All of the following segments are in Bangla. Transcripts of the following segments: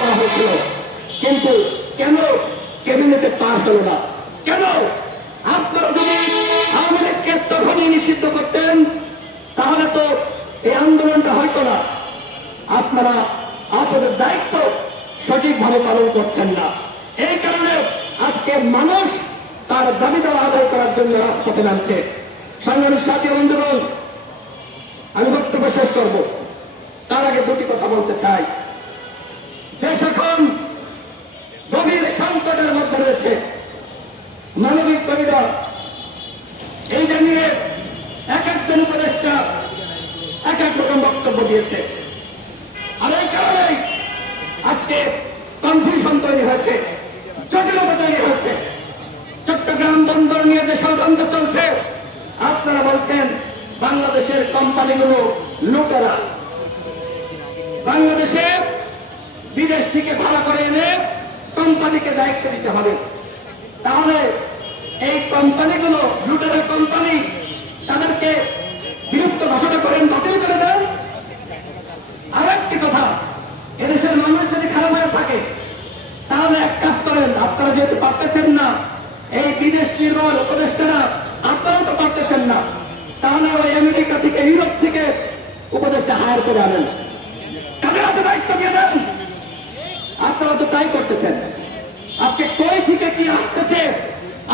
করা হয়েছিল। কিন্তু কেন ক্যাবিনেটে পাশ হলো না? কেন? আপনারা যদি আওয়ামী লীগকে তখনই নিষিদ্ধ করতেন, তাহলে তো এই আন্দোলনটা হয়তো না। আপনারা আপনাদের দায়িত্ব সঠিকভাবে পালন করছেন না। এই কারণে আজকে মানুষ তার দাবি দেওয়া আদায় করার জন্য রাজপথে নামছে। সংগ্রামী সাথী বন্ধুগণ, আমি বক্তব্য শেষ করব। তার আগে দুটি কথা বলতে চাই। দেশ এখন গভীর সংকটের মধ্যে রয়েছে। মানবিক করিডর এইটা নিয়ে এক একজন উপদেষ্টা এক এক রকম বক্তব্য দিয়েছে। আর এই কারণেই আজকে কনফিউশন তৈরি হয়েছে, জটিলতা তৈরি হয়েছে। চট্টগ্রাম বন্দর নিয়ে যে ষড়যন্ত্র চলছে, আপনারা বলছেন বাংলাদেশের কোম্পানিগুলো লুটেরা। বাংলাদেশে বিদেশ থেকে ভাড়া করে এনে কোম্পানিকে দায়িত্ব দিতে হবে। তাহলে এই কোম্পানিগুলো, লুটেরা কোম্পানি, তাদেরকে বিরক্ত ঘোষণা করেন, বাতিল করে দেন। আর একটি কথা, এদেশের মানুষ যদি খারাপ হয়ে থাকে, তাহলে এক কাজ করেন, আপনারা যেহেতু পারতেছেন না, এই বিদেশ নির্ভর উপদেষ্টারা, আপনারাও তো পারতেছেন না। তাহলে ওই আমেরিকা থেকে, ইউরোপ থেকে উপদেষ্টা হায়ার করে আনেন কাদের হাতে দায়িত্ব দিয়ে দেন আপনারা তাই করতেছেন। আজকে কই থেকে কি আসতেছে,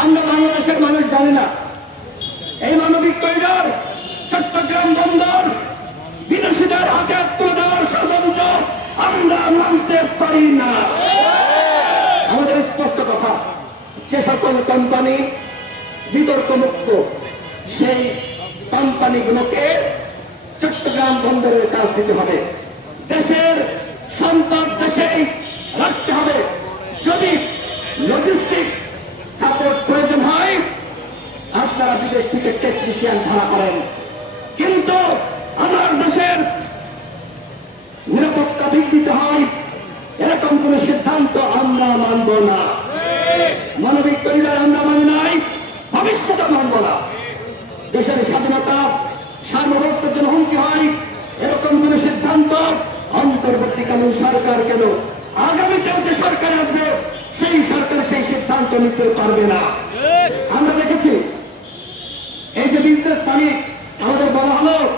আমরা বাংলাদেশের মানুষ জানি না। এই মানবিক করিডর, চট্টগ্রাম বন্দর, বিদেশিদের হাতে তুলে দেওয়ার ষড়যন্ত্র আমরা মানতে পারি না। আমাদের স্পষ্ট কথা সে সকল কোম্পানি বিতর্ক মুক্ত সেই কোম্পানিগুলোকে চট্টগ্রাম বন্দরের কাজ দিতে হবে। দেশের সম্পদ দেশেই রাখতে হবে যদি লজিস্টিক সাপোর্ট প্রয়োজন হয় আপনারা বিদেশ থেকে টেকনিশিয়ান ভাড়া করেন কিন্তু আমার দেশের নিরাপত্তা বিঘ্নিত হয়, এরকম কোন সিদ্ধান্ত আমরা মানব না। মানবিক করিডর আমরা মানি নাই ভবিষ্যতে মানব না। দেশের স্বাধীনতা সার্বভৌমত্বের জন্য হুমকি হয়, এরকম কোন সিদ্ধান্ত অন্তর্বর্তীকালীন সরকার কেন? আগামীতেও যে সরকার আসবে, সেই সরকার সেই সিদ্ধান্ত নিতে পারবে না। আমরা বিজনেস সামিট আমাদের বলা হলো।